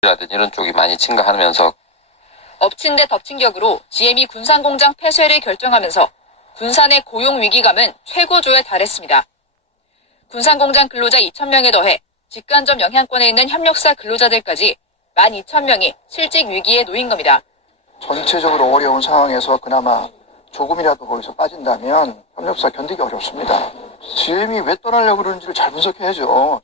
라든지 이런 쪽이 많이 증가하면서 엎친 데 덮친 격으로 GM이 군산공장 폐쇄를 결정하면서 군산의 고용 위기감은 최고조에 달했습니다. 군산공장 근로자 2,000명에 더해 직간접 영향권에 있는 협력사 근로자들까지 12,000명이 실직 위기에 놓인 겁니다. 전체적으로 어려운 상황에서 그나마 조금이라도 거기서 빠진다면 협력사 견디기 어렵습니다. GM이 왜 떠나려고 그러는지를 잘 분석해야죠.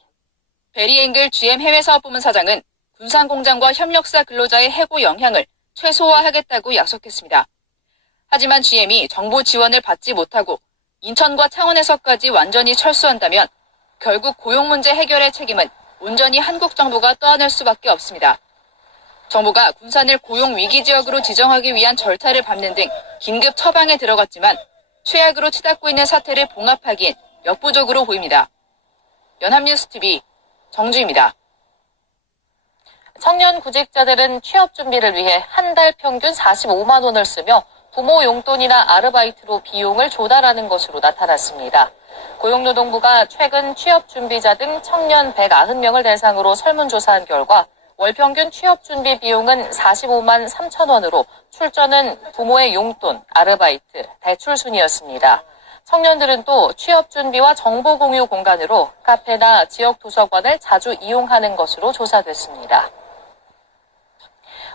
베리 앵글 GM 해외사업부문 사장은 군산공장과 협력사 근로자의 해고 영향을 최소화하겠다고 약속했습니다. 하지만 GM이 정부 지원을 받지 못하고 인천과 창원에서까지 완전히 철수한다면 결국 고용 문제 해결의 책임은 온전히 한국 정부가 떠안을 수밖에 없습니다. 정부가 군산을 고용 위기 지역으로 지정하기 위한 절차를 밟는 등 긴급 처방에 들어갔지만 최악으로 치닫고 있는 사태를 봉합하기엔 역부족으로 보입니다. 연합뉴스TV 정주입니다. 청년 구직자들은 취업 준비를 위해 한 달 평균 45만 원을 쓰며 부모 용돈이나 아르바이트로 비용을 조달하는 것으로 나타났습니다. 고용노동부가 최근 취업 준비자 등 청년 190명을 대상으로 설문조사한 결과 월 평균 취업 준비 비용은 45만 3천 원으로 출전은 부모의 용돈, 아르바이트, 대출 순이었습니다. 청년들은 또 취업 준비와 정보 공유 공간으로 카페나 지역 도서관을 자주 이용하는 것으로 조사됐습니다.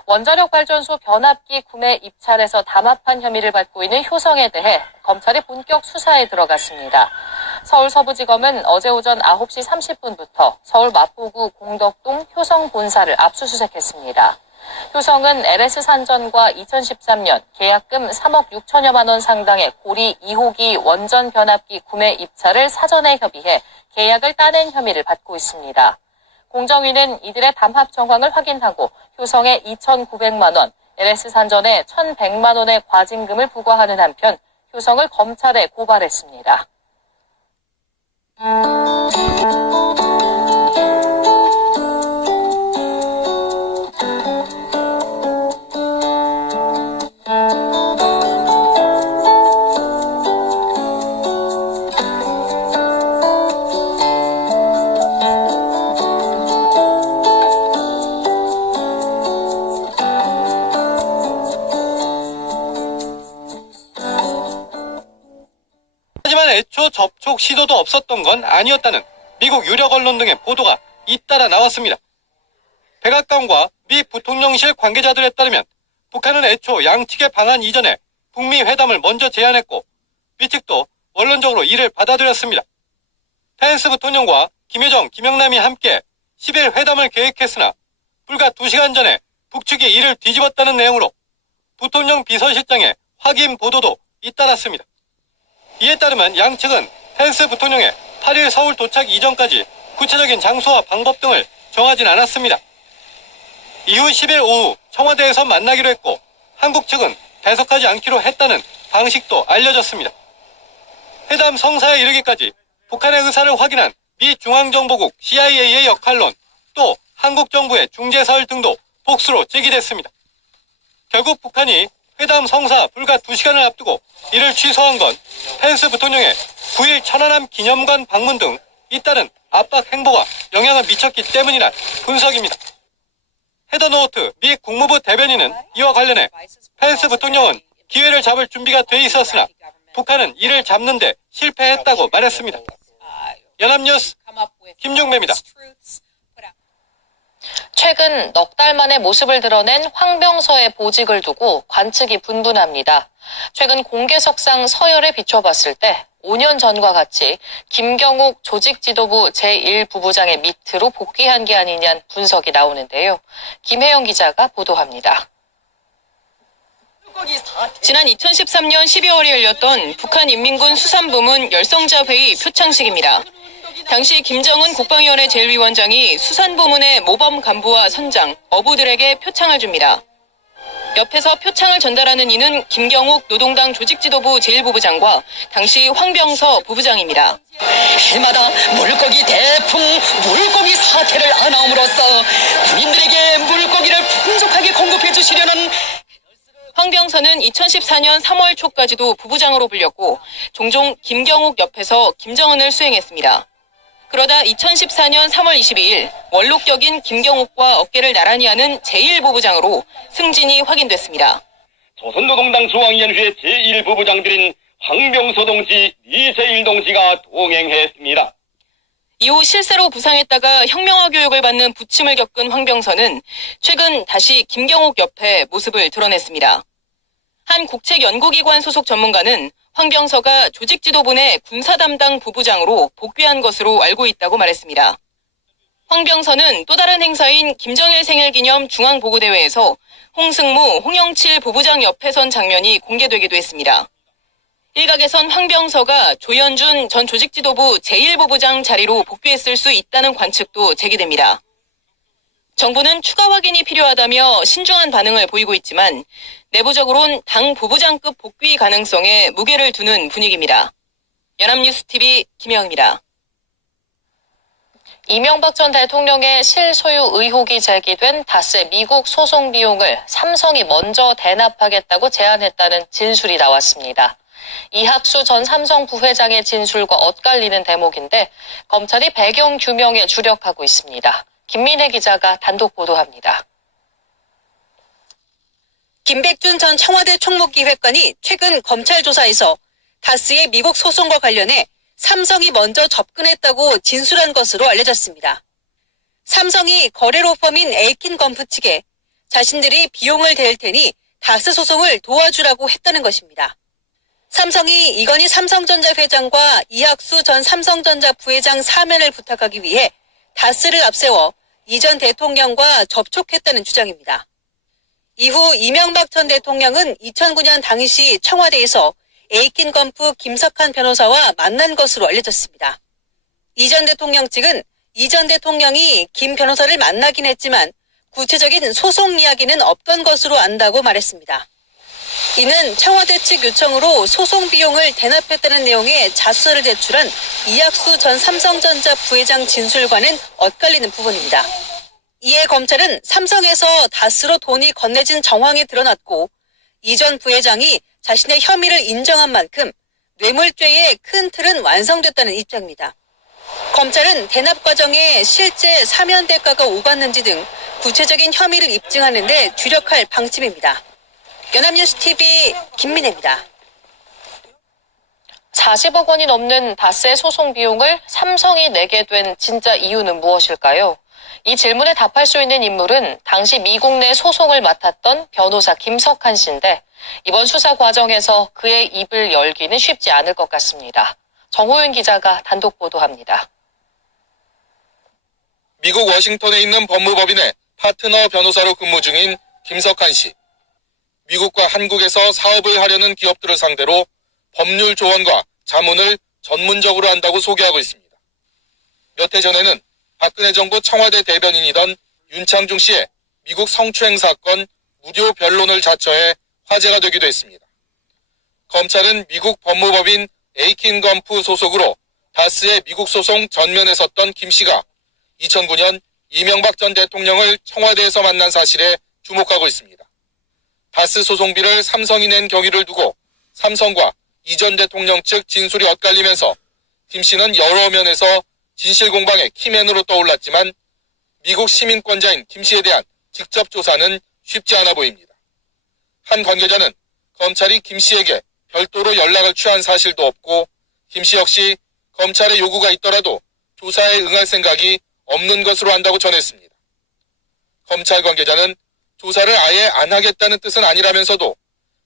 원자력 발전소 변압기 구매 입찰에서 담합한 혐의를 받고 있는 효성에 대해 검찰이 본격 수사에 들어갔습니다. 서울 서부지검은 어제 오전 9시 30분부터 서울 마포구 공덕동 효성 본사를 압수수색했습니다. 효성은 LS산전과 2013년 계약금 3억 6천여만 원 상당의 고리 2호기 원전 변압기 구매 입찰을 사전에 협의해 계약을 따낸 혐의를 받고 있습니다. 공정위는 이들의 담합 정황을 확인하고 효성에 2,900만 원, LS산전에 1,100만 원의 과징금을 부과하는 한편 효성을 검찰에 고발했습니다. 하지만 애초 접촉 시도도 없었던 건 아니었다는 미국 유력 언론 등의 보도가 잇따라 나왔습니다. 백악관과 미 부통령실 관계자들에 따르면 북한은 애초 양측의 방안 이전에 북미 회담을 먼저 제안했고 미 측도 원론적으로 이를 받아들였습니다. 펜스 부통령과 김여정, 김영남이 함께 10일 회담을 계획했으나 불과 2시간 전에 북측이 이를 뒤집었다는 내용으로 부통령 비서실장의 확인 보도도 잇따랐습니다. 이에 따르면 양측은 펜스 부통령의 8일 서울 도착 이전까지 구체적인 장소와 방법 등을 정하진 않았습니다. 이후 10일 오후 청와대에서 만나기로 했고 한국 측은 배석하지 않기로 했다는 방식도 알려졌습니다. 회담 성사에 이르기까지 북한의 의사를 확인한 미 중앙정보국 CIA의 역할론, 또 한국 정부의 중재설 등도 복수로 제기됐습니다. 결국 북한이 회담 성사 불과 2시간을 앞두고 이를 취소한 건 펜스 부통령의 9일 천안함 기념관 방문 등 잇따른 압박 행보가 영향을 미쳤기 때문이란 분석입니다. 헤더노트 미 국무부 대변인은 이와 관련해 펜스 부통령은 기회를 잡을 준비가 돼 있었으나 북한은 이를 잡는데 실패했다고 말했습니다. 연합뉴스 김종배입니다. 최근 넉 달 만에 모습을 드러낸 황병서의 보직을 두고 관측이 분분합니다. 최근 공개석상 서열에 비춰봤을 때 5년 전과 같이 김경욱 조직지도부 제1부부장의 밑으로 복귀한 게 아니냐는 분석이 나오는데요. 김혜영 기자가 보도합니다. 지난 2013년 12월에 열렸던 북한인민군 수산부문 열성자 회의 표창식입니다. 당시 김정은 국방위원회 제1위원장이 수산부문의 모범 간부와 선장, 어부들에게 표창을 줍니다. 옆에서 표창을 전달하는 이는 김경욱 노동당 조직지도부 제1부부장과 당시 황병서 부부장입니다. 해마다 물고기 대풍, 물고기 사태를 안아옴으로써 군인들에게 물고기를 풍족하게 공급해 주시려는 황병서는 2014년 3월 초까지도 부부장으로 불렸고 종종 김경욱 옆에서 김정은을 수행했습니다. 그러다 2014년 3월 22일 원록격인 김경옥과 어깨를 나란히 하는 제1부부장으로 승진이 확인됐습니다. 조선노동당 중앙위원회 제1부부장들인 황병서 동지, 이재일 동지가 동행했습니다. 이후 실세로 부상했다가 혁명화 교육을 받는 부침을 겪은 황병서는 최근 다시 김경옥 옆에 모습을 드러냈습니다. 한 국책연구기관 소속 전문가는 황병서가 조직지도부 내 군사 담당 부부장으로 복귀한 것으로 알고 있다고 말했습니다. 황병서는 또 다른 행사인 김정일 생일기념 중앙보고대회에서 홍승무, 홍영칠 부부장 옆에 선 장면이 공개되기도 했습니다. 일각에선 황병서가 조현준 전 조직지도부 제1부부장 자리로 복귀했을 수 있다는 관측도 제기됩니다. 정부는 추가 확인이 필요하다며 신중한 반응을 보이고 있지만 내부적으론 당 부부장급 복귀 가능성에 무게를 두는 분위기입니다. 연합뉴스TV 김혜영입니다. 이명박 전 대통령의 실소유 의혹이 제기된 다스의 미국 소송 비용을 삼성이 먼저 대납하겠다고 제안했다는 진술이 나왔습니다. 이학수 전 삼성 부회장의 진술과 엇갈리는 대목인데 검찰이 배경 규명에 주력하고 있습니다. 김민혜 기자가 단독 보도합니다. 김백준 전 청와대 총무기획관이 최근 검찰 조사에서 다스의 미국 소송과 관련해 삼성이 먼저 접근했다고 진술한 것으로 알려졌습니다. 삼성이 거래로펌인 에이킨건프 측에 자신들이 비용을 댈 테니 다스 소송을 도와주라고 했다는 것입니다. 삼성이 이건희 삼성전자 회장과 이학수 전 삼성전자 부회장 사면을 부탁하기 위해 다스를 앞세워 이 전 대통령과 접촉했다는 주장입니다. 이후 이명박 전 대통령은 2009년 당시 청와대에서 에이킨건프 김석한 변호사와 만난 것으로 알려졌습니다. 이 전 대통령 측은 이 전 대통령이 김 변호사를 만나긴 했지만 구체적인 소송 이야기는 없던 것으로 안다고 말했습니다. 이는 청와대 측 요청으로 소송 비용을 대납했다는 내용의 자수서를 제출한 이학수 전 삼성전자 부회장 진술과는 엇갈리는 부분입니다. 이에 검찰은 삼성에서 다스로 돈이 건네진 정황이 드러났고 이 전 부회장이 자신의 혐의를 인정한 만큼 뇌물죄의 큰 틀은 완성됐다는 입장입니다. 검찰은 대납 과정에 실제 사면 대가가 오갔는지 등 구체적인 혐의를 입증하는 데 주력할 방침입니다. 연합뉴스TV 김민혜입니다. 40억 원이 넘는 다스의 소송 비용을 삼성이 내게 된 진짜 이유는 무엇일까요? 이 질문에 답할 수 있는 인물은 당시 미국 내 소송을 맡았던 변호사 김석한 씨인데 이번 수사 과정에서 그의 입을 열기는 쉽지 않을 것 같습니다. 정호윤 기자가 단독 보도합니다. 미국 워싱턴에 있는 법무법인의 파트너 변호사로 근무 중인 김석한 씨. 미국과 한국에서 사업을 하려는 기업들을 상대로 법률 조언과 자문을 전문적으로 한다고 소개하고 있습니다. 몇 해 전에는 박근혜 정부 청와대 대변인이던 윤창중 씨의 미국 성추행 사건 무료 변론을 자처해 화제가 되기도 했습니다. 검찰은 미국 법무법인 에이킨건프 소속으로 다스의 미국 소송 전면에 섰던 김 씨가 2009년 이명박 전 대통령을 청와대에서 만난 사실에 주목하고 있습니다. 다스 소송비를 삼성이 낸 경위를 두고 삼성과 이 전 대통령 측 진술이 엇갈리면서 김 씨는 여러 면에서 진실 공방의 키맨으로 떠올랐지만 미국 시민권자인 김 씨에 대한 직접 조사는 쉽지 않아 보입니다. 한 관계자는 검찰이 김 씨에게 별도로 연락을 취한 사실도 없고 김 씨 역시 검찰의 요구가 있더라도 조사에 응할 생각이 없는 것으로 안다고 전했습니다. 검찰 관계자는 조사를 아예 안 하겠다는 뜻은 아니라면서도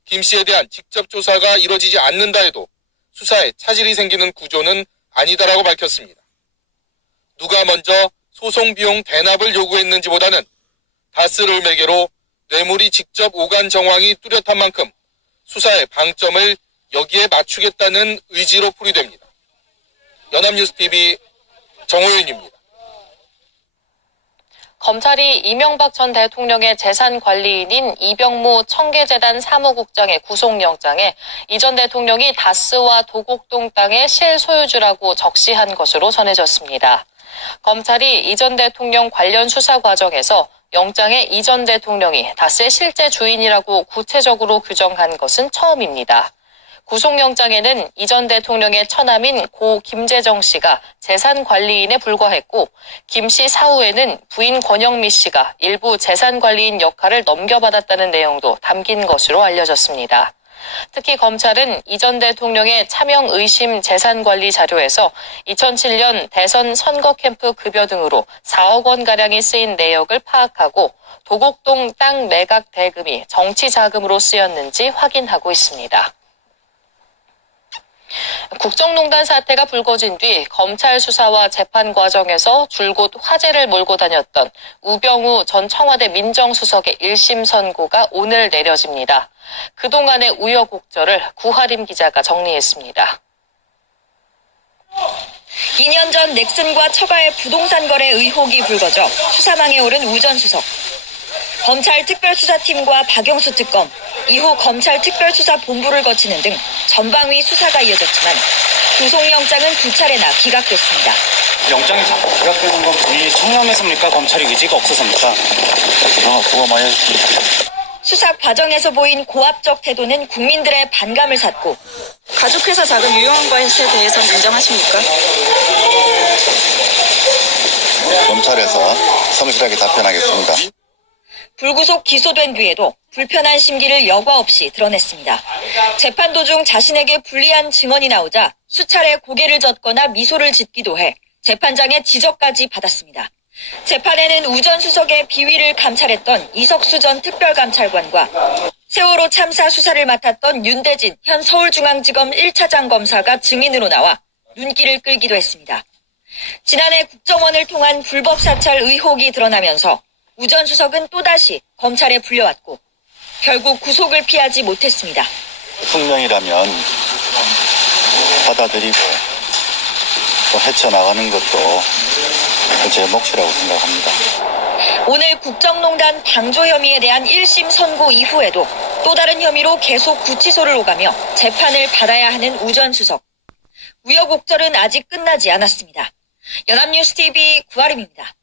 김 씨에 대한 직접 조사가 이뤄지지 않는다 해도 수사에 차질이 생기는 구조는 아니다라고 밝혔습니다. 누가 먼저 소송 비용 대납을 요구했는지보다는 다스를 매개로 뇌물이 직접 오간 정황이 뚜렷한 만큼 수사의 방점을 여기에 맞추겠다는 의지로 풀이됩니다. 연합뉴스TV 정호윤입니다. 검찰이 이명박 전 대통령의 재산 관리인인 이병무 청계재단 사무국장의 구속영장에 이 전 대통령이 다스와 도곡동 땅의 실소유주라고 적시한 것으로 전해졌습니다. 검찰이 이 전 대통령 관련 수사 과정에서 영장에 이 전 대통령이 다스의 실제 주인이라고 구체적으로 규정한 것은 처음입니다. 구속영장에는 이 전 대통령의 처남인 고 김재정 씨가 재산관리인에 불과했고 김 씨 사후에는 부인 권영미 씨가 일부 재산관리인 역할을 넘겨받았다는 내용도 담긴 것으로 알려졌습니다. 특히 검찰은 이 전 대통령의 차명 의심 재산관리 자료에서 2007년 대선 선거 캠프 급여 등으로 4억 원가량이 쓰인 내역을 파악하고 도곡동 땅 매각 대금이 정치 자금으로 쓰였는지 확인하고 있습니다. 국정농단 사태가 불거진 뒤 검찰 수사와 재판 과정에서 줄곧 화제를 몰고 다녔던 우병우 전 청와대 민정수석의 1심 선고가 오늘 내려집니다. 그동안의 우여곡절을 구하림 기자가 정리했습니다. 2년 전 넥슨과 처가의 부동산 거래 의혹이 불거져 수사망에 오른 우 전 수석. 검찰 특별수사팀과 박영수 특검, 이후 검찰 특별수사본부를 거치는 등 전방위 수사가 이어졌지만 구속영장은 2차례나 기각됐습니다. 영장이 자꾸 기각되는 건 본인이 청렴해서입니까? 검찰이 의지가 없어서입니까? 그거 많이 했습니다. 수사 과정에서 보인 고압적 태도는 국민들의 반감을 샀고 가족회사 자금 유용한 것에 대해서는 인정하십니까? 검찰에서 성실하게 답변하겠습니다. 불구속 기소된 뒤에도 불편한 심기를 여과 없이 드러냈습니다. 재판 도중 자신에게 불리한 증언이 나오자 수차례 고개를 젓거나 미소를 짓기도 해 재판장의 지적까지 받았습니다. 재판에는 우 전 수석의 비위를 감찰했던 이석수 전 특별감찰관과 세월호 참사 수사를 맡았던 윤대진 현 서울중앙지검 1차장 검사가 증인으로 나와 눈길을 끌기도 했습니다. 지난해 국정원을 통한 불법 사찰 의혹이 드러나면서 우 전 수석은 또다시 검찰에 불려왔고 결국 구속을 피하지 못했습니다. 대통령이라면 받아들이고 또 헤쳐나가는 것도 제 몫이라고 생각합니다. 오늘 국정농단 방조 혐의에 대한 1심 선고 이후에도 또 다른 혐의로 계속 구치소를 오가며 재판을 받아야 하는 우 전 수석. 우여곡절은 아직 끝나지 않았습니다. 연합뉴스TV 구하림입니다.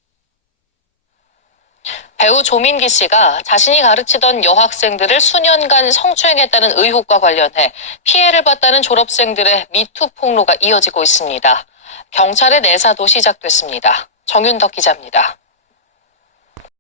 배우 조민기 씨가 자신이 가르치던 여학생들을 수년간 성추행했다는 의혹과 관련해 피해를 봤다는 졸업생들의 미투 폭로가 이어지고 있습니다. 경찰의 내사도 시작됐습니다. 정윤덕 기자입니다.